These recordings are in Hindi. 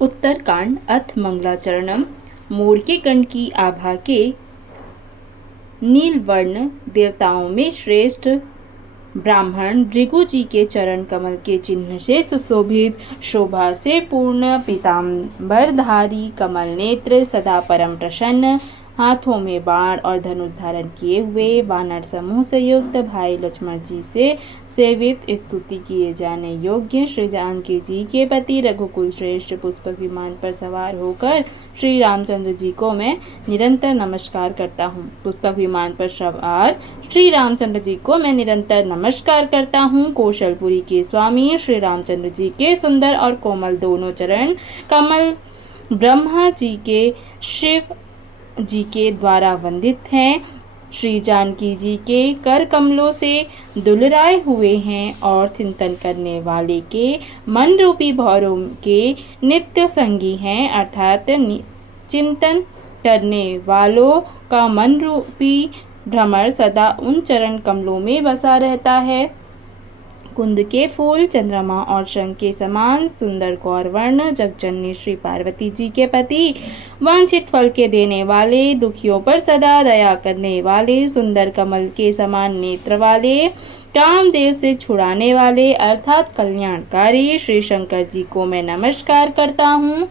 उत्तरकांड अथ मंगलाचरणम। मोर के कंठ की आभा के नीलवर्ण देवताओं में श्रेष्ठ ब्राह्मण भृगु जी के चरण कमल के चिन्ह से सुशोभित, शोभा से पूर्ण, पीताम्बरधारी, कमल नेत्र, सदा परम प्रसन्न, हाथों में बाण और धनुष धारण किए हुए, वानर समूह से युक्त भाई लक्ष्मण जी से सेवित, स्तुति किए जाने योग्य श्री जानकी जी के पति, रघुकुल श्रेष्ठ पुष्पक विमान पर सवार होकर श्री रामचंद्र जी को मैं निरंतर नमस्कार करता हूँ। पुष्पक विमान पर सवार श्री रामचंद्र जी को मैं निरंतर नमस्कार करता हूँ। कौशलपुरी के स्वामी श्री रामचंद्र जी के सुंदर और कोमल दोनों चरण कमल ब्रह्मा जी के, शिव जी के द्वारा वंदित हैं। श्री जानकी जी के कर कमलों से दुलराए हुए हैं और चिंतन करने वाले के मन रूपी भौरों के नित्य संगी हैं, अर्थात चिंतन करने वालों का मन रूपी भ्रमर सदा उन चरण कमलों में बसा रहता है। कुंद के फूल, चंद्रमा और शंख के समान सुंदर गौरवर्ण जगजननी श्री पार्वती जी के पति, वांछित फल के देने वाले, दुखियों पर सदा दया करने वाले, सुंदर कमल के समान नेत्र वाले, कामदेव से छुड़ाने वाले अर्थात कल्याणकारी श्री शंकर जी को मैं नमस्कार करता हूँ।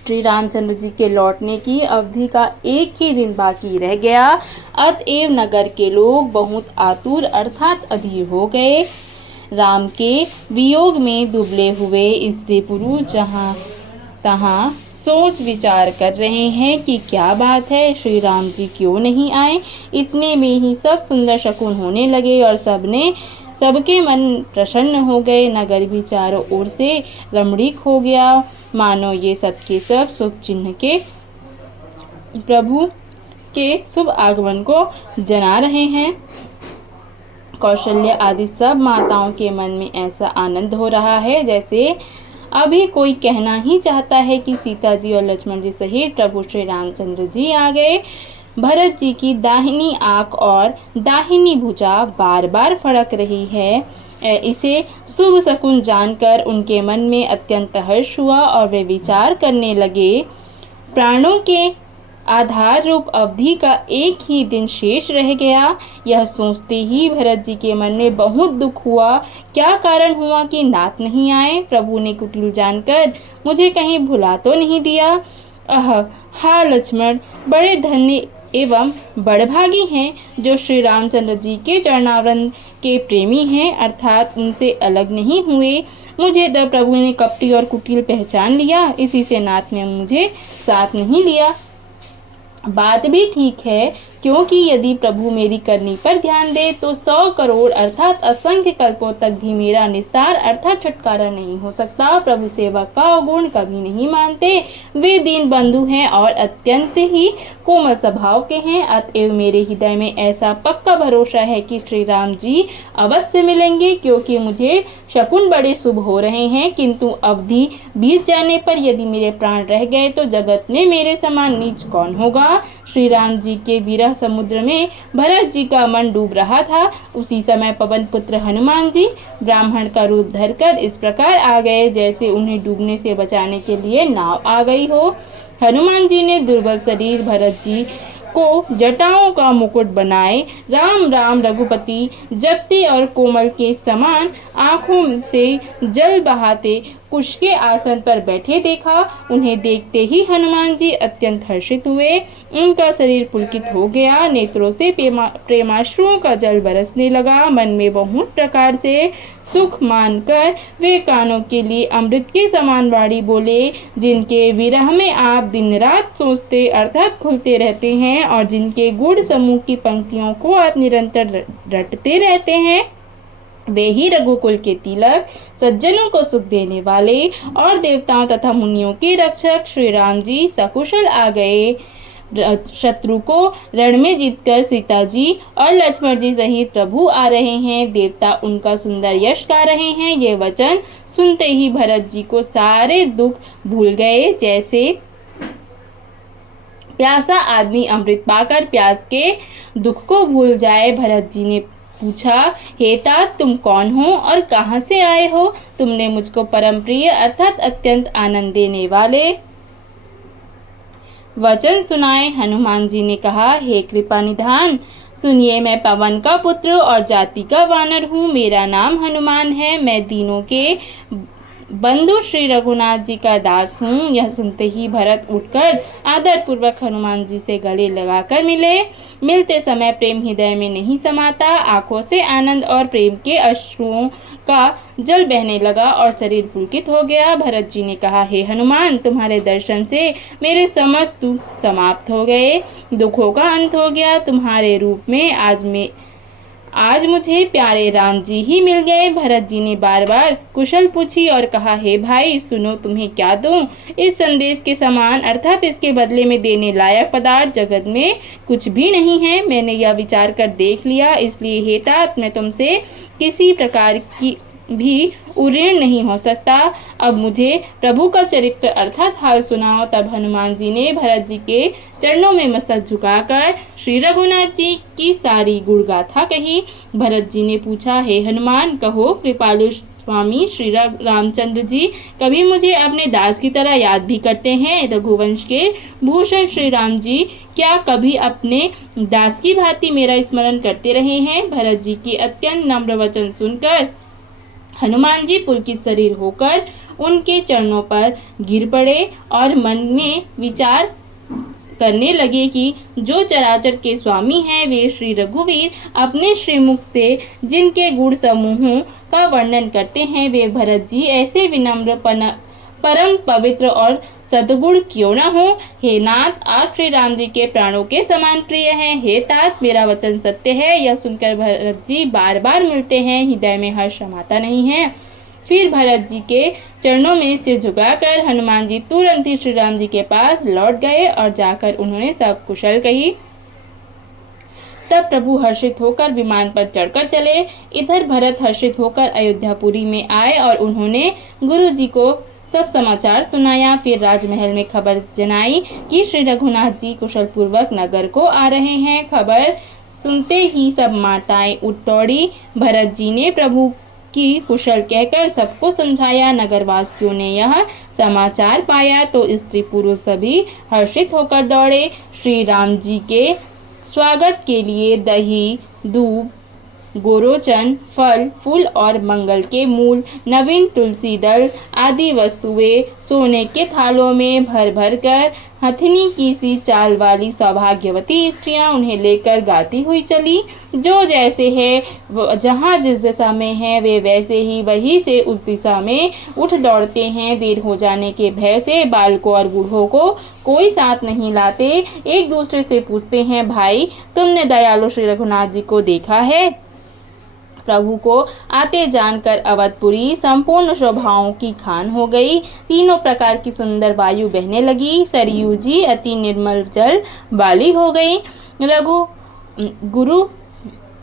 श्री रामचंद्र जी के लौटने की अवधि का एक ही दिन बाकी रह गया, अतएव नगर के लोग बहुत आतुर अर्थात अधीर हो गए। राम के वियोग में दुबले हुए स्त्री पुरुष जहाँ तहाँ सोच विचार कर रहे हैं कि क्या बात है, श्री राम जी क्यों नहीं आए। इतने में ही सब सुंदर शकुन होने लगे और सबके मन प्रसन्न हो गए। नगर भी चारों ओर से रमणीक हो गया, मानो ये सब के सब शुभ चिन्ह के प्रभु के शुभ आगमन को जना रहे हैं। कौशल्य आदि सब माताओं के मन में ऐसा आनंद हो रहा है जैसे अभी कोई कहना ही चाहता है कि सीता जी और लक्ष्मण जी सहित प्रभु श्री रामचंद्र जी आ गए। भरत जी की दाहिनी आंख और दाहिनी भुजा बार बार फड़क रही है। इसे शुभ शकुन जानकर उनके मन में अत्यंत हर्ष हुआ और वे विचार करने लगे, प्राणों के आधार रूप अवधि का एक ही दिन शेष रह गया। यह सोचते ही भरत जी के मन में बहुत दुख हुआ। क्या कारण हुआ कि नाथ नहीं आए। प्रभु ने कुटिल जानकर मुझे कहीं भुला तो नहीं दिया। हा लक्ष्मण, बड़े धन्य एवं बड़भागी हैं जो श्री रामचंद्र जी के चरणारविंद के प्रेमी हैं, अर्थात उनसे अलग नहीं हुए। मुझे तो प्रभु ने कपटी और कुटिल पहचान लिया, इसी से नाथ ने मुझे साथ नहीं लिया। बात भी ठीक है, क्योंकि यदि प्रभु मेरी करनी पर ध्यान दे तो 100 करोड़ अर्थात असंख्य कल्पों तक भी मेरा निस्तार अर्थात छुटकारा नहीं हो सकता। प्रभु सेवक का अवगुण कभी नहीं मानते, वे दीन बंधु हैं और अत्यंत ही कोमल स्वभाव के हैं। अतएव मेरे हृदय में ऐसा पक्का भरोसा है कि श्री राम जी अवश्य मिलेंगे, क्योंकि मुझे शकुन बड़े शुभ हो रहे हैं। किंतु अवधि बीत जाने पर यदि मेरे प्राण रह गए तो जगत में मेरे समान नीच कौन होगा। श्री राम जी के विरह समुद्र में भरत जी का मन डूब रहा था। उसी समय पवन पुत्र हनुमान जी ब्राह्मण का रूप धरकर इस प्रकार आ गए जैसे उन्हें डूबने से बचाने के लिए नाव आ गई हो। हनुमान जी ने दुर्बल शरीर भरत जी को जटाओं का मुकुट बनाए राम राम रघुपति जपते और कोमल के समान आँखों से जल बहाते कुश के आसन पर बैठे देखा। उन्हें देखते ही हनुमान जी अत्यंत हर्षित हुए, उनका शरीर पुलकित हो गया, नेत्रों से प्रेमाश्रुओं का जल बरसने लगा। मन में बहुत प्रकार से सुख मानकर वे कानों के लिए अमृत के समान वाणी बोले, जिनके विरह में आप दिन रात सोचते अर्थात खुलते रहते हैं और जिनके गुण समूह की पंक्तियों को आप निरंतर रटते रहते हैं, वे ही रघुकुल के तिलक, सज्जनों को सुख देने वाले और देवताओं तथा मुनियों के रक्षक श्री राम जी सकुशल आ गए। शत्रु को रण में जीतकर सीता जी और लक्ष्मण जी सहित प्रभु आ रहे हैं। देवता उनका सुंदर यश गा रहे हैं। ये वचन सुनते ही भरत जी को सारे दुख भूल गए, जैसे प्यासा आदमी अमृत पाकर प्यास के दुख को भूल जाए। भरत जी ने पूछा, हे तात, तुम कौन हो और कहाँ से आए हो? तुमने मुझको परम प्रिय अर्थात अत्यंत आनंद देने वाले वचन सुनाए। हनुमान जी ने कहा, हे कृपा निधान, सुनिए, मैं पवन का पुत्र और जाति का वानर हूँ। मेरा नाम हनुमान है। मैं दीनों के बंधु श्री रघुनाथ जी का दास हूँ। यह सुनते ही भरत उठकर आदर पूर्वक हनुमान जी से गले लगाकर मिले। मिलते समय प्रेम हृदय में नहीं समाता, आंखों से आनंद और प्रेम के अश्रुओं का जल बहने लगा और शरीर पुलकित हो गया। भरत जी ने कहा, हे हनुमान, तुम्हारे दर्शन से मेरे समस्त दुख समाप्त हो गए, दुखों का अंत हो गया। तुम्हारे रूप में आज मुझे प्यारे राम जी ही मिल गए। भरत जी ने बार बार कुशल पूछी और कहा, हे भाई, सुनो, तुम्हें क्या दूं? इस संदेश के समान अर्थात इसके बदले में देने लायक पदार्थ जगत में कुछ भी नहीं है। मैंने यह विचार कर देख लिया, इसलिए हे तात, मैं तुमसे किसी प्रकार की भी उऋण नहीं हो सकता। अब मुझे प्रभु का चरित्र अर्थात हाल सुनाओ। तब हनुमान जी ने भरत जी के चरणों में मस्तक झुकाकर श्री रघुनाथ जी की सारी गुणगाथा कही। भरत जी ने पूछा, हे हनुमान, कहो, कृपालु स्वामी श्री रामचंद्र जी कभी मुझे अपने दास की तरह याद भी करते हैं? रघुवंश के भूषण श्री राम जी क्या कभी अपने दास की भांति मेरा स्मरण करते रहे हैं? भरत जी के अत्यंत नम्र वचन सुनकर हनुमान जी पुलकित शरीर होकर उनके चरणों पर गिर पड़े और मन में विचार करने लगे कि जो चराचर के स्वामी हैं वे श्री रघुवीर अपने श्रीमुख से जिनके गुण समूहों का वर्णन करते हैं, वे भरत जी ऐसे विनम्र परम पवित्र और सद्गुण क्यों न हो? हे नाथ, आप श्री राम जी के प्राणों के समान प्रिय हैं। हे तात, मेरा वचन सत्य है। यह सुनकर भरत जी बार बार मिलते हैं, हृदय में हर्ष समाता नहीं है। फिर भरत जी के चरणों में सिर झुकाकर हनुमान जी तुरंत ही श्री राम जी के पास लौट गए और जाकर उन्होंने सब कुशल कही। तब प्रभु हर्षित होकर विमान पर चढ़कर चले। इधर भरत हर्षित होकर अयोध्यापुरी में आए और उन्होंने गुरु जी को सब समाचार सुनाया। फिर राजमहल में खबर जनाई कि श्री रघुनाथ जी कुशल पूर्वक नगर को आ रहे हैं। खबर सुनते ही सब माताएं उठ दौड़ी। भरत जी ने प्रभु की कुशल कहकर सबको समझाया। नगरवासियों ने यह समाचार पाया तो स्त्री पुरुष सभी हर्षित होकर दौड़े। श्री राम जी के स्वागत के लिए दही, दूब, गोरोचन, फल, फूल और मंगल के मूल, नवीन तुलसी दल आदि वस्तुएं सोने के थालों में भर भर कर हथिनी की सी चाल वाली सौभाग्यवती स्त्रियां उन्हें लेकर गाती हुई चली। जो जैसे है जहाँ जिस दिशा में है वे वैसे ही वहीं से उस दिशा में उठ दौड़ते हैं। देर हो जाने के भय से बालकों और बूढ़ों को कोई साथ नहीं लाते। एक दूसरे से पूछते हैं, भाई, तुमने दयालु श्री रघुनाथ जी को देखा है? प्रभु को आते जानकर अवधपुरी संपूर्ण शोभाओं की खान हो गई। तीनों प्रकार की सुंदर वायु बहने लगी। सरयू जी अति निर्मल जल वाली हो गई। गुरु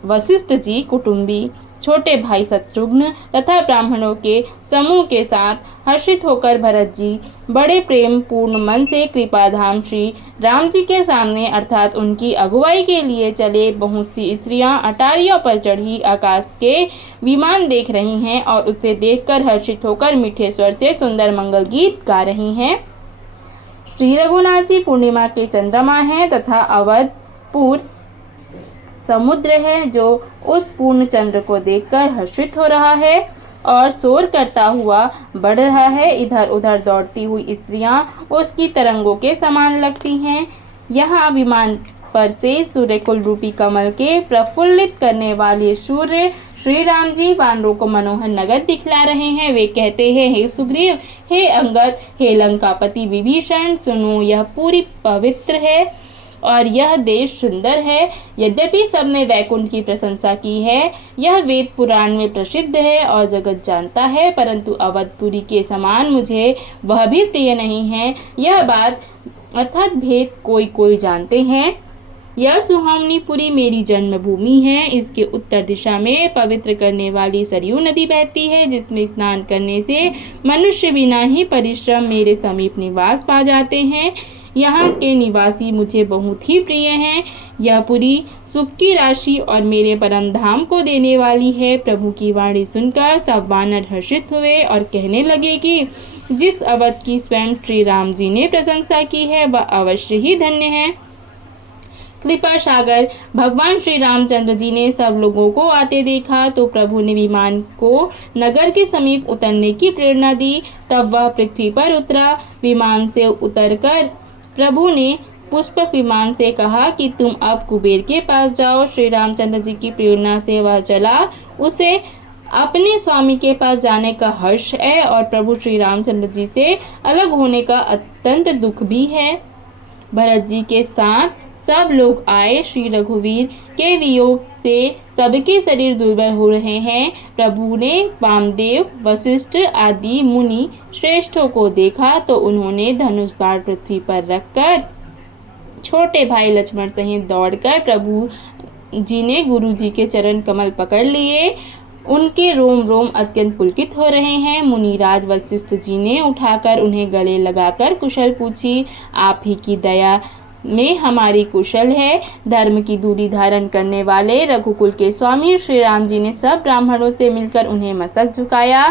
वशिष्ठ जी कुटुंबी, छोटे भाई शत्रुघ्न तथा ब्राह्मणों के समूह के साथ हर्षित होकर भरत जी बड़े प्रेम पूर्ण मन से कृपाधाम श्री राम जी के सामने अर्थात उनकी अगुवाई के लिए चले। बहुत सी स्त्रियां अटारियों पर चढ़ी आकाश के विमान देख रही हैं और उसे देखकर हर्षित होकर मीठे स्वर से सुंदर मंगल गीत गा रही हैं। श्री रघुनाथ जी पूर्णिमा के चंद्रमा हैं तथा अवधपुर समुद्र है जो उस पूर्ण चंद्र को देखकर हर्षित हो रहा है और शोर करता हुआ बढ़ रहा है। इधर उधर दौड़ती हुई स्त्रियां उसकी तरंगों के समान लगती हैं। यहाँ विमान पर से सूर्यकुल रूपी कमल के प्रफुल्लित करने वाले सूर्य श्री राम जी वानरों को मनोहर नगर दिखला रहे हैं। वे कहते हैं, हे सुग्रीव, हे अंगद, हे लंकापति विभीषण, सुनो, यह पूरी पवित्र है और यह देश सुंदर है। यद्यपि सबने वैकुंठ की प्रशंसा की है, यह वेद पुराण में प्रसिद्ध है और जगत जानता है, परंतु अवधपुरी के समान मुझे वह भी प्रिय नहीं है। यह बात अर्थात भेद कोई कोई जानते हैं। यह सुहावनी पुरी मेरी जन्मभूमि है। इसके उत्तर दिशा में पवित्र करने वाली सरयू नदी बहती है, जिसमें स्नान करने से मनुष्य बिना ही परिश्रम मेरे समीप निवास पा जाते हैं। यहाँ के निवासी मुझे बहुत ही प्रिय हैं। यह पूरी सुख की राशि और मेरे परम धाम को देने वाली है। प्रभु की वाणी सुनकर सब वानर हर्षित हुए और कहने लगे कि जिस अवध की स्वयं श्री राम जी ने प्रशंसा की है वह अवश्य ही धन्य है। कृपा सागर भगवान श्री रामचंद्र जी ने सब लोगों को आते देखा तो प्रभु ने विमान को नगर के समीप उतरने की प्रेरणा दी। तब वह पृथ्वी पर उतरा। विमान से उतरकर प्रभु ने पुष्पक विमान से कहा कि तुम अब कुबेर के पास जाओ। श्री रामचंद्र जी की प्रेरणा से वह चला। उसे अपने स्वामी के पास जाने का हर्ष है और प्रभु श्री रामचंद्र जी से अलग होने का अत्यंत दुख भी है। भरत जी के साथ सब लोग आए। श्री रघुवीर के वियोग से सबके शरीर दुर्बल हो रहे हैं। प्रभु ने वामदेव, वशिष्ठ आदि मुनि श्रेष्ठों को देखा तो उन्होंने धनुष बाण पृथ्वी पर रखकर छोटे भाई लक्ष्मण सहित दौड़कर प्रभु जी ने गुरु जी के चरण कमल पकड़ लिए। उनके रोम रोम अत्यंत पुलकित हो रहे हैं। मुनिराज वशिष्ठ जी ने उठाकर उन्हें गले लगाकर कुशल पूछी। आप ही की दया में हमारी कुशल है। धर्म की दूरी धारण करने वाले रघुकुल के स्वामी श्री राम जी ने सब ब्राह्मणों से मिलकर उन्हें मस्तक झुकाया।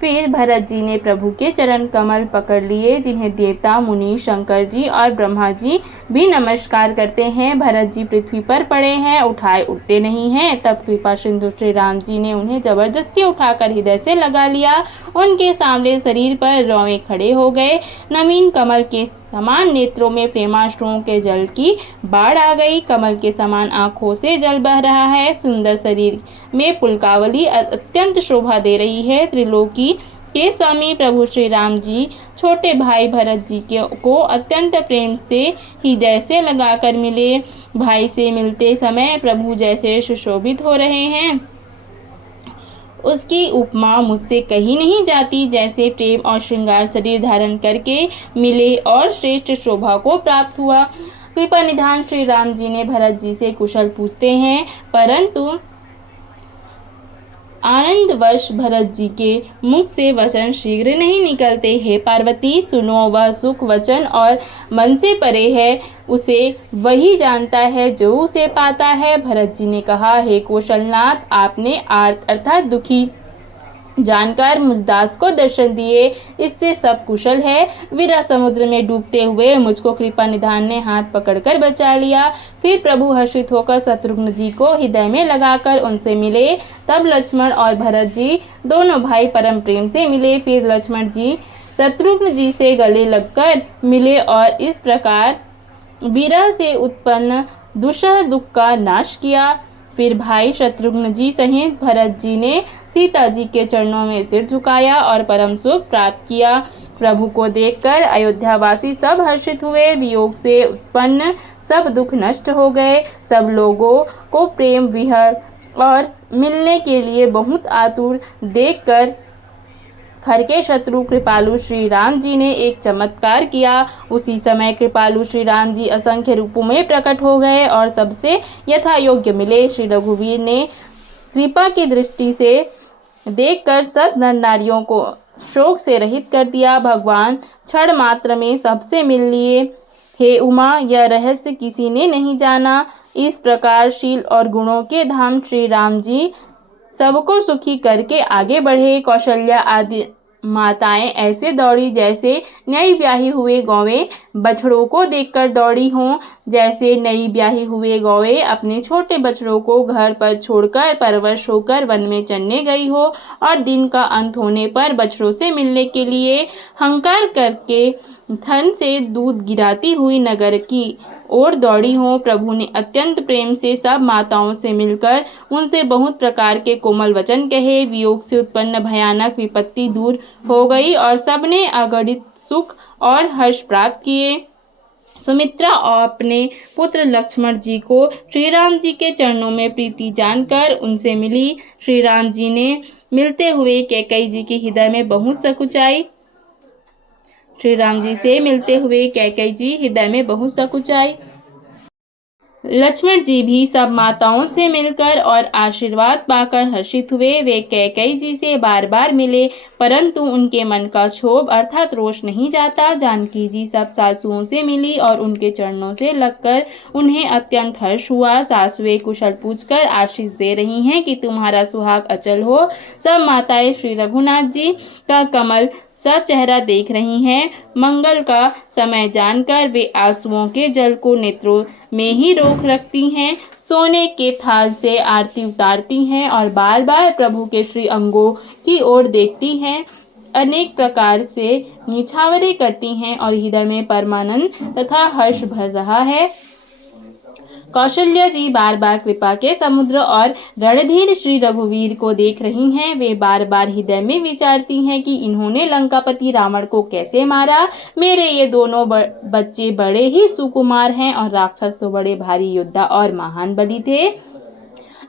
फिर भरत जी ने प्रभु के चरण कमल पकड़ लिए, जिन्हें देवता, मुनि, शंकर जी और ब्रह्मा जी भी नमस्कार करते हैं। भरत जी पृथ्वी पर पड़े हैं, उठाए उठते नहीं हैं। तब कृपा सिंधु श्री राम जी ने उन्हें जबरदस्ती उठाकर हृदय से लगा लिया। उनके सामने शरीर पर रोंवे खड़े हो गए। नवीन कमल के समान नेत्रों में प्रेमाश्रुओं के जल की बाढ़ आ गई। कमल के समान आंखों से जल बह रहा है। सुंदर शरीर में पुलकावली अत्यंत शोभा दे रही है। त्रिलोकी के स्वामी प्रभु श्री राम जी छोटे भाई भरत जी को अत्यंत प्रेम से हृदय से लगाकर मिले। भाई से मिलते समय प्रभु जैसे सुशोभित हो रहे हैं, उसकी उपमा मुझसे कही नहीं जाती। जैसे प्रेम और श्रृंगार शरीर धारण करके मिले और श्रेष्ठ शोभा को प्राप्त हुआ। कृपा निधान श्री राम जी ने भरत जी से कुशल पूछते हैं, परंतु आनंदवश भरत जी के मुख से वचन शीघ्र नहीं निकलते। हे पार्वती सुनो, वह सुख वचन और मन से परे है, उसे वही जानता है जो उसे पाता है। भरत जी ने कहा, हे कौशलनाथ, आपने आर्त अर्थात दुखी जानकर मुझदास को दर्शन दिए, इससे सब कुशल है। विरह समुद्र में डूबते हुए मुझको कृपा निधान ने हाथ पकड़कर बचा लिया। फिर प्रभु हर्षित होकर शत्रुघ्न जी को हृदय में लगाकर उनसे मिले। तब लक्ष्मण और भरत जी दोनों भाई परम प्रेम से मिले। फिर लक्ष्मण जी शत्रुघ्न जी से गले लगकर मिले और इस प्रकार विरह से उत्पन्न दुस्सह दुख का नाश किया। फिर भाई शत्रुघ्न जी सहित भरत जी ने सीता जी के चरणों में सिर झुकाया और परम सुख प्राप्त किया। प्रभु को देखकर अयोध्यावासी सब हर्षित हुए। वियोग से उत्पन्न सब दुख नष्ट हो गए। सब लोगों को प्रेम विहर और मिलने के लिए बहुत आतुर देखकर खर के शत्रु कृपालु श्री राम जी ने एक चमत्कार किया। उसी समय कृपालु श्री राम जी असंख्य रूपों में प्रकट हो गए और सबसे यथा योग्य मिले। श्री रघुवीर ने कृपा की दृष्टि से देखकर सब नर नारियों को शोक से रहित कर दिया। भगवान क्षण मात्र में सबसे मिल लिए। हे उमा, यह रहस्य किसी ने नहीं जाना। इस प्रकार शील और गुणों के धाम श्री राम जी सबको सुखी करके आगे बढ़े। कौशल्या आदि माताएं ऐसे दौड़ी जैसे नई ब्याही हुए गौवें बछड़ों को देखकर दौड़ी हों। जैसे नई ब्याही हुए गौवें अपने छोटे बछड़ों को घर पर छोड़कर परवश होकर वन में चरने गई हो और दिन का अंत होने पर बछड़ों से मिलने के लिए हंकार करके थन से दूध गिराती हुई नगर की ओर दौड़ी हो। प्रभु ने अत्यंत प्रेम से सब माताओं से मिलकर उनसे बहुत प्रकार के कोमल वचन कहे। वियोग से उत्पन्न भयानक विपत्ति दूर हो गई और सबने अगणित सुख और हर्ष प्राप्त किए। सुमित्रा और अपने पुत्र लक्ष्मण जी को श्री राम जी के चरणों में प्रीति जानकर उनसे मिली। श्री राम जी ने मिलते हुए कैकेयी जी के हृदय में बहुत सकुचाई। श्री राम जी से मिलते हुए कैकेयी जी हृदय में बहुत सकुचाई। लक्ष्मण जी भी सब माताओं से मिलकर और आशीर्वाद पाकर हर्षित हुए। वे कैकेयी जी से बार बार मिले, परंतु उनके मन का क्षोभ अर्थात रोष नहीं जाता। जानकी जी सब सासुओं से मिली और उनके चरणों से लगकर उन्हें अत्यंत हर्ष हुआ। सासुएं कुशल पूछकर आशीष दे रही हैं कि तुम्हारा सुहाग अचल हो। सब माताएं श्री रघुनाथ जी का कमल सा चेहरा देख रही हैं। मंगल का समय जानकर वे आंसुओं के जल को नेत्रों में ही रोक रखती हैं। सोने के थाल से आरती उतारती हैं और बार बार प्रभु के श्री अंगों की ओर देखती हैं। अनेक प्रकार से निछावरें करती हैं और हृदय में परमानंद तथा हर्ष भर रहा है। कौशल्या जी बार बार कृपा के समुद्र और रणधीर श्री रघुवीर को देख रही हैं। वे बार बार हृदय में विचारती हैं कि इन्होंने लंकापति रावण को कैसे मारा। मेरे ये दोनों बच्चे बड़े ही सुकुमार हैं और राक्षस तो बड़े भारी योद्धा और महान बली थे।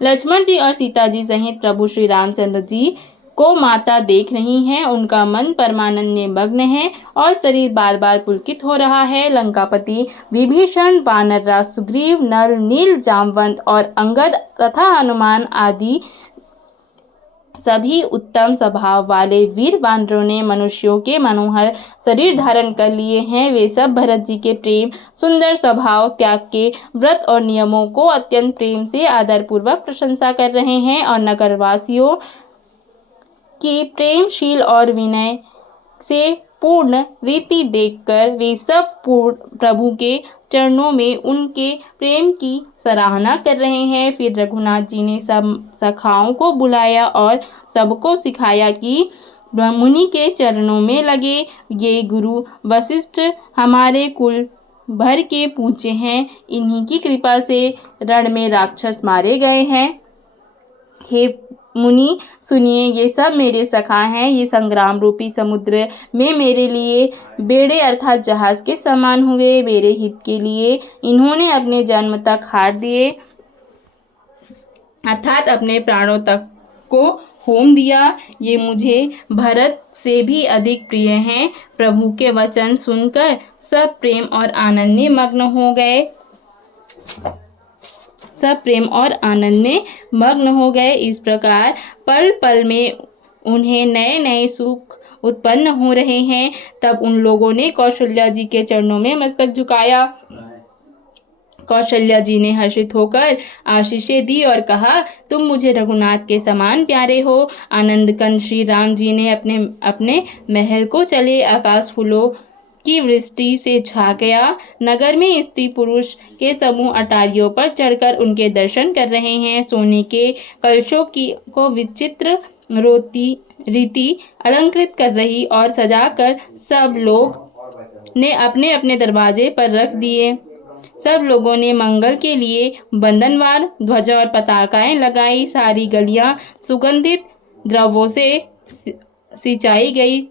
लक्ष्मण जी और सीता जी सहित प्रभु श्री रामचंद्र जी को माता देख रही हैं। उनका मन परमानंद में मग्न है और शरीर बार बार पुलकित हो रहा है। लंकापति विभीषण, वानरराज सुग्रीव, नल, नील, जामवंत और अंगद तथा हनुमान आदि सभी उत्तम स्वभाव वाले वीर वानरों ने मनुष्यों के मनोहर शरीर धारण कर लिए हैं। वे सब भरत जी के प्रेम, सुंदर स्वभाव, त्याग के व्रत और नियमों को अत्यंत प्रेम से आदरपूर्वक प्रशंसा कर रहे हैं और नगरवासियों की प्रेमशील और विनय से पूर्ण रीति देखकर वे सब प्रभु के चरणों में उनके प्रेम की सराहना कर रहे हैं। फिर रघुनाथ जी ने सब सखाओं को बुलाया और सबको सिखाया कि मुनि के चरणों में लगे। ये गुरु वशिष्ठ हमारे कुल भर के पूज्य हैं। इन्हीं की कृपा से रण में राक्षस मारे गए हैं। हे मुनि सुनिए, ये सब मेरे सखा हैं। ये संग्राम रूपी समुद्र में मेरे लिए बेड़े अर्थात जहाज के समान हुए। मेरे हित के लिए इन्होंने अपने जन्म तक हार दिए अर्थात अपने प्राणों तक को होम दिया। ये मुझे भरत से भी अधिक प्रिय हैं। प्रभु के वचन सुनकर सब प्रेम और आनंद में मग्न हो गए। सब प्रेम और आनंद में मग्न हो गए। इस प्रकार पल पल में उन्हें नए नए सुख उत्पन्न हो रहे हैं। तब उन लोगों ने कौशल्या जी के चरणों में मस्तक झुकाया। कौशल्या जी ने हर्षित होकर आशीषें दी और कहा, तुम मुझे रघुनाथ के समान प्यारे हो। आनंद कंद श्री राम जी ने अपने महल को चले। आकाश फूलों की वृष्टि से छा गया। नगर में स्त्री पुरुष के समूह अटारियों पर चढ़कर उनके दर्शन कर रहे हैं। सोने के कलशों को विचित्र रीति अलंकृत कर रही और सजाकर सब लोग ने अपने अपने दरवाजे पर रख दिए। सब लोगों ने मंगल के लिए बंधनवार ध्वजा और पताकाएं लगाई। सारी गलियां सुगंधित द्रव्यों से सिंचाई गई।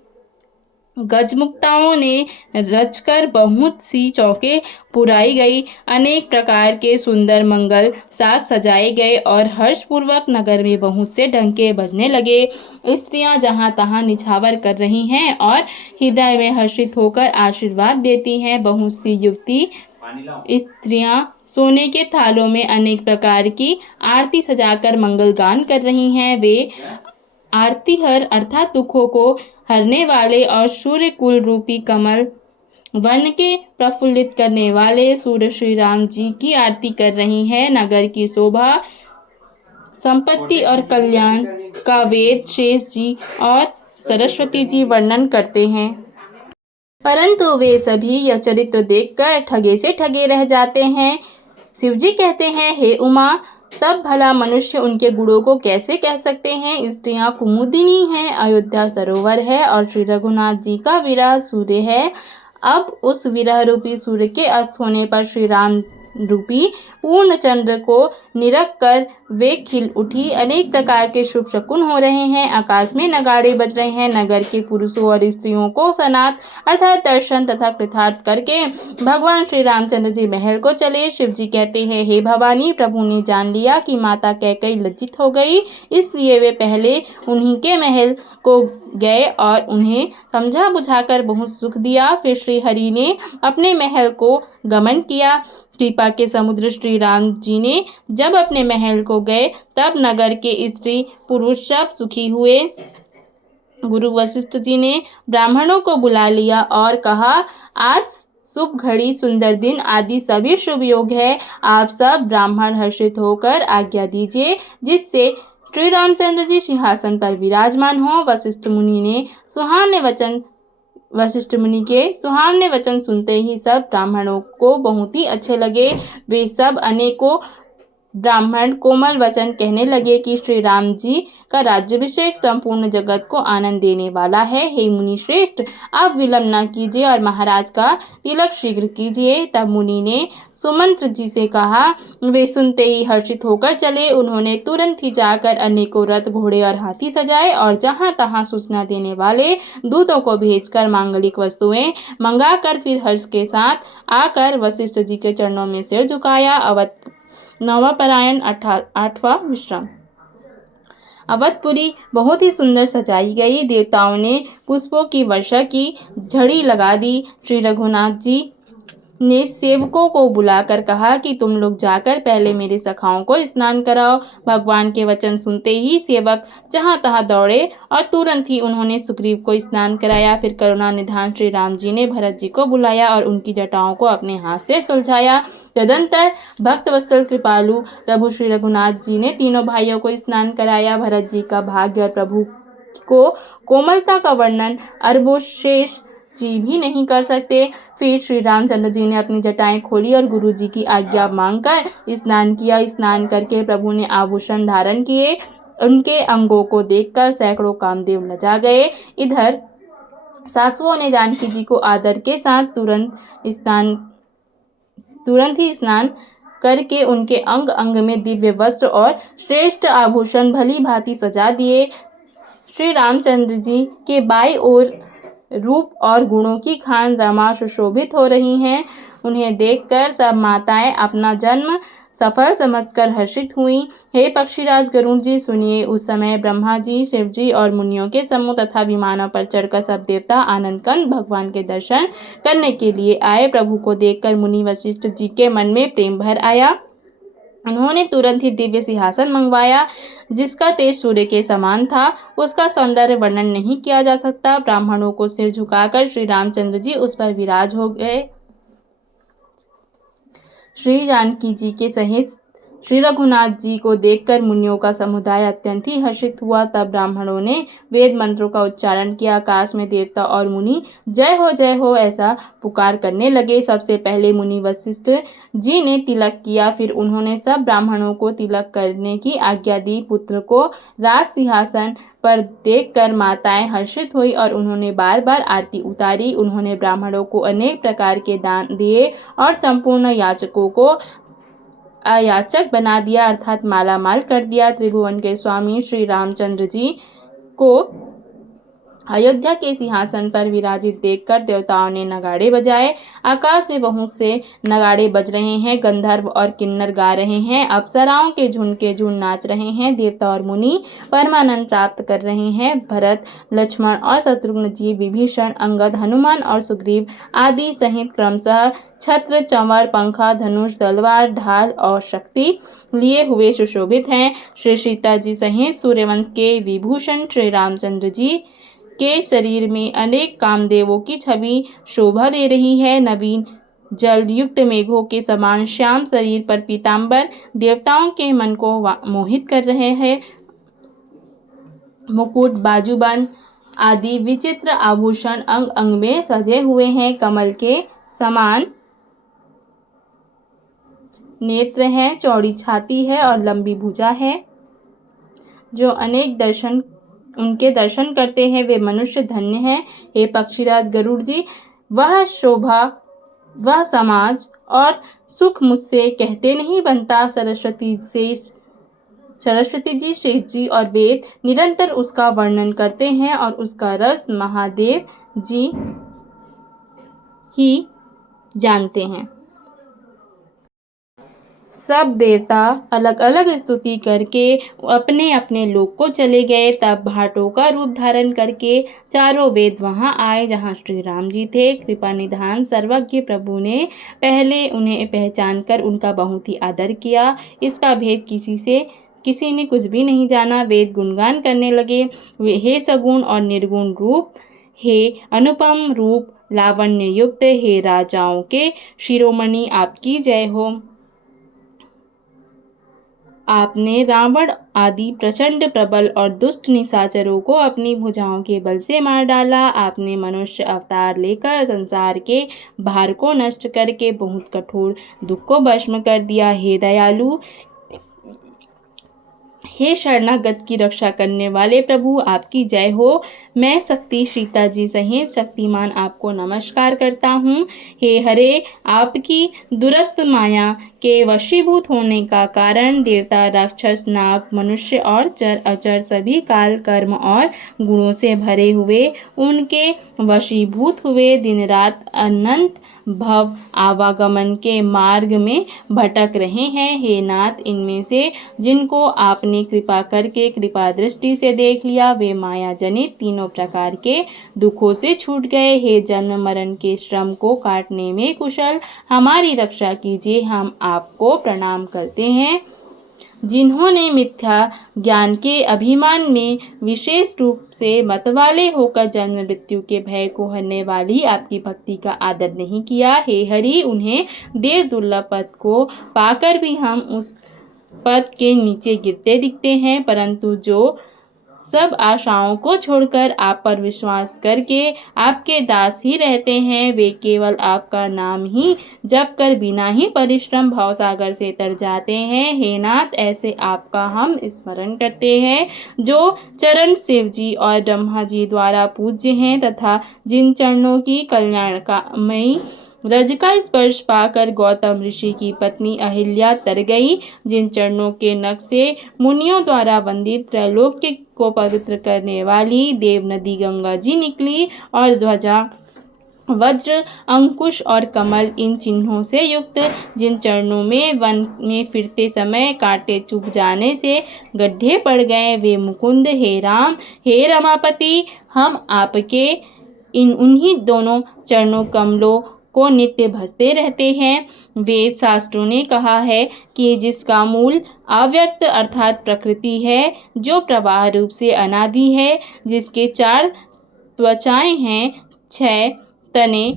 गजमुक्ताओं ने रचकर बहुत सी चौकें पुराई गई। अनेक प्रकार के सुंदर मंगल साज सजाए गए और हर्षपूर्वक नगर में बहुत से डंके बजने लगे। स्त्रियां जहां तहां निछावर कर रही हैं और हृदय में हर्षित होकर आशीर्वाद देती हैं। बहुत सी युवती स्त्रियां सोने के थालों में अनेक प्रकार की आरती सजाकर मंगल गान कर रही हैं। वे आरती हर अर्थात दुखों को हरने वाले और सूर्य कुल रूपी कमल वन के प्रफुल्लित करने वाले सूर्य श्री राम जी की आरती कर रही हैं। नगर की शोभा, संपत्ति और कल्याण का वेद शेष जी और सरस्वती जी वर्णन करते हैं, परंतु वे सभी यह चरित्र देखकर ठगे से ठगे रह जाते हैं। शिवजी कहते हैं, हे उमा, तब भला मनुष्य उनके गुणों को कैसे कह सकते हैं। स्त्रियां कुमुदिनी हैं, अयोध्या सरोवर है और श्री रघुनाथ जी का विरह सूर्य है। अब उस विरह रूपी सूर्य के अस्त होने पर श्री राम रूपी पूर्ण चंद्र को निरख कर वे खिल उठी। अनेक प्रकार के शुभ शकुन हो रहे हैं। आकाश में नगाड़े बज रहे हैं। नगर के पुरुषों और स्त्रियों को स्नात अर्थात दर्शन तथा कृतार्थ करके भगवान श्री रामचंद्र जी महल को चले। शिव जी कहते हैं, हे भवानी, प्रभु ने जान लिया कि माता कैकेयी लज्जित हो गई, इसलिए वे पहले उन्हीं के महल को गए और उन्हें समझा बुझाकर बहुत सुख दिया। फिर श्री हरि ने अपने महल को गमन किया। कृपा के समुद्र श्री राम जी ने जब अपने महल को गए तब नगर के स्त्री पुरुष सब सुखी हुए। गुरु वशिष्ठ जी ने ब्राह्मणों को बुला लिया और कहा, आज शुभ घड़ी, सुंदर दिन आदि सभी शुभ योग है। आप सब ब्राह्मण हर्षित होकर आज्ञा दीजिए जिससे श्री रामचंद्र जी सिंहासन पर विराजमान हो। वशिष्ठ मुनि के सुहावने वचन सुनते ही सब ब्राह्मणों को बहुत ही अच्छे लगे। वे सब अनेकों ब्राह्मण कोमल वचन कहने लगे कि श्री राम जी का राज्याभिषेक संपूर्ण जगत को आनंद देने वाला है। हे मुनि श्रेष्ठ, आप विलंब न कीजिए और महाराज का तिलक शीघ्र कीजिए। तब मुनि ने सुमंत्र जी से कहा। वे सुनते ही हर्षित होकर चले। उन्होंने तुरंत ही जाकर अनेकों रथ, घोड़े और हाथी सजाए और जहां तहां सूचना देने वाले दूतों को भेजकर मांगलिक वस्तुएं मंगाकर फिर हर्ष के साथ आकर वशिष्ठ जी के चरणों में सिर झुकाया। नवापरायण 8वां विश्राम। अवधपुरी बहुत ही सुंदर सजाई गई। देवताओं ने पुष्पों की वर्षा की, झड़ी लगा दी। श्री रघुनाथ जी ने सेवकों को बुलाकर कहा कि तुम लोग जाकर पहले मेरे सखाओं को स्नान कराओ। भगवान के वचन सुनते ही सेवक जहां तहां दौड़े और तुरंत ही उन्होंने सुग्रीव को स्नान कराया। फिर करुणा निधान श्री राम जी ने भरत जी को बुलाया और उनकी जटाओं को अपने हाथ से सुलझाया। तदंतर भक्त वत्सल कृपालु प्रभु श्री रघुनाथ जी ने तीनों भाइयों को स्नान कराया। भरत जी का भाग्य और प्रभु को कोमलता का वर्णन अरबोशेष जी भी नहीं कर सकते। फिर श्री रामचंद्र जी ने अपनी जटाएं खोली और गुरु जी की आज्ञा मांगकर स्नान किया। स्नान करके प्रभु ने आभूषण धारण किए। उनके अंगों को देखकर सैकड़ों कामदेव लजा गए। इधर सासुओं ने जानकी जी को आदर के साथ तुरंत ही स्नान करके उनके अंग अंग में दिव्य वस्त्र और श्रेष्ठ आभूषण भली भांति सजा दिए। श्री रामचंद्र जी के बाई ओर रूप और गुणों की खान रमा सुशोभित हो रही हैं। उन्हें देखकर सब माताएं अपना जन्म सफल समझकर हर्षित हुई। हे पक्षीराज गरुड़ जी, सुनिए। उस समय ब्रह्मा जी, शिव जी और मुनियों के समूह तथा विमानों पर चढ़कर सब देवता आनंद कंद भगवान के दर्शन करने के लिए आए। प्रभु को देखकर मुनि वशिष्ठ जी के मन में प्रेम भर आया। उन्होंने तुरंत ही दिव्य सिंहासन मंगवाया जिसका तेज सूर्य के समान था। उसका सौंदर्य वर्णन नहीं किया जा सकता। ब्राह्मणों को सिर झुकाकर श्री रामचंद्र जी उस पर विराज हो गए। श्री जानकी जी के सहित श्री रघुनाथ जी को देखकर मुनियों का समुदाय अत्यंत ही हर्षित हुआ। तब ब्राह्मणों ने वेद मंत्रों का उच्चारण किया। आकाश में देवता और मुनि जय हो ऐसा पुकार करने लगे। सबसे पहले मुनि वशिष्ठ जी ने तिलक किया। फिर उन्होंने सब ब्राह्मणों को तिलक करने की आज्ञा दी। पुत्र को राज सिंहासन पर देखकर माताएं हर्षित हुई और उन्होंने बार बार आरती उतारी। उन्होंने ब्राह्मणों को अनेक प्रकार के दान दिए और संपूर्ण याचकों को अयाचक बना दिया, अर्थात माला माल कर दिया। त्रिभुवन के स्वामी श्री रामचंद्र जी को अयोध्या के सिंहासन पर विराजित देखकर देवताओं ने नगाड़े बजाए। आकाश में बहुत से नगाड़े बज रहे हैं। गंधर्व और किन्नर गा रहे हैं। अप्सराओं के झुंड नाच रहे हैं। देवता और मुनि परमानंद प्राप्त कर रहे हैं। भरत, लक्ष्मण और शत्रुघ्न जी, विभीषण, अंगद, हनुमान और सुग्रीव आदि सहित क्रमशः छत्र, चंवर, पंखा, धनुष, तलवार, ढाल और शक्ति लिए हुए सुशोभित हैं। श्री सीता जी सहित सूर्यवंश के विभूषण श्री रामचंद्र जी के शरीर में अनेक कामदेवों की छवि शोभा दे रही है। नवीन जल युक्त मेघों के समान श्याम शरीर पर पीतांबर देवताओं के मन को मोहित कर रहे हैं। मुकुट, बाजूबंद आदि विचित्र आभूषण अंग अंग में सजे हुए हैं। कमल के समान नेत्र हैं, चौड़ी छाती है और लंबी भुजा है। जो उनके दर्शन करते हैं वे मनुष्य धन्य हैं। हे पक्षीराज गरुड़ जी, वह शोभा, वह समाज और सुख मुझसे कहते नहीं बनता। सरस्वती जी, शेष जी और वेद निरंतर उसका वर्णन करते हैं और उसका रस महादेव जी ही जानते हैं। सब देवता अलग अलग स्तुति करके अपने अपने लोक को चले गए। तब भाटों का रूप धारण करके चारों वेद वहां आए जहां श्री राम जी थे। कृपा निधान सर्वज्ञ प्रभु ने पहले उन्हें पहचान कर उनका बहुत ही आदर किया। इसका भेद किसी ने कुछ भी नहीं जाना। वेद गुणगान करने लगे, हे सगुण और निर्गुण रूप, हे अनुपम रूप, लावण्य युक्त, हे राजाओं के शिरोमणि, आपकी जय हो। आपने रावण आदि प्रचंड प्रबल और दुष्ट निशाचरों को अपनी भुजाओं के बल से मार डाला। आपने मनुष्य अवतार लेकर संसार के भार को नष्ट करके बहुत कठोर दुख को भस्म कर दिया। हे दयालु, हे शरणागत की रक्षा करने वाले प्रभु, आपकी जय हो। मैं शक्ति सीता जी सहित शक्तिमान आपको नमस्कार करता हूँ। हे हरे, आपकी दुरस्त माया के वशीभूत होने का कारण देवता, राक्षस, नाग, मनुष्य और चर अचर सभी काल, कर्म और गुणों से भरे हुए उनके वशीभूत हुए दिन रात अनंत भव आवागमन के मार्ग में भटक रहे हैं। हे नाथ, इनमें से जिनको आपने कृपा करके कृपा दृष्टि से देख लिया वे माया जनित तीनों प्रकार के दुखों से छूट गए। हे जन्म मरण के श्रम को काटने में कुशल, हमारी रक्षा कीजिए, हम आपको प्रणाम करते हैं। जिन्होंने मिथ्या ज्ञान के अभिमान में विशेष रूप से मतवाले होकर जन्म मृत्यु के भय को हरने वाली आपकी भक्ति का आदर नहीं किया। हे हरि, उन्हें देव दुर्लभ पद को पाकर भी हम उस पद के नीचे गिरते दिखते हैं, परंतु जो सब आशाओं को छोड़कर आप पर विश्वास करके आपके दास ही रहते हैं, वे केवल आपका नाम ही जप कर बिना ही परिश्रम भवसागर से तर जाते हैं। हे नाथ, ऐसे आपका हम स्मरण करते हैं जो चरण शिव जी और ब्रह्मा जी द्वारा पूज्य हैं तथा जिन चरणों की कल्याणमयी रज का स्पर्श पाकर गौतम ऋषि की पत्नी अहिल्या तर गई, जिन चरणों के नख से मुनियों द्वारा वंदित त्रैलोक्य को पवित्र करने वाली देव नदी गंगा जी निकली और ध्वजा, वज्र, अंकुश और कमल इन चिन्हों से युक्त जिन चरणों में वन में फिरते समय कांटे चुभ जाने से गड्ढे पड़ गए, वे मुकुंद, हे राम, हे रमापति, हम आपके उन्हीं दोनों चरणों कमलों को नित्य भजते रहते हैं। वेद शास्त्रों ने कहा है कि जिसका मूल अव्यक्त अर्थात प्रकृति है, जो प्रवाह रूप से अनादि है, जिसके 4 त्वचाएं हैं, 6 तने,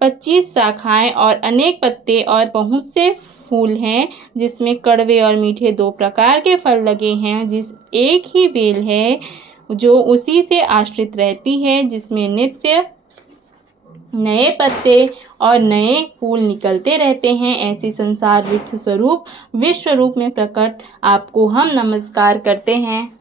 25 शाखाएं और अनेक पत्ते और बहुत से फूल हैं, जिसमें कड़वे और मीठे 2 प्रकार के फल लगे हैं, जिस एक ही बेल है जो उसी से आश्रित रहती है, जिसमें नित्य नए पत्ते और नए फूल निकलते रहते हैं, ऐसी संसार वृक्ष स्वरूप विश्व रूप में प्रकट आपको हम नमस्कार करते हैं।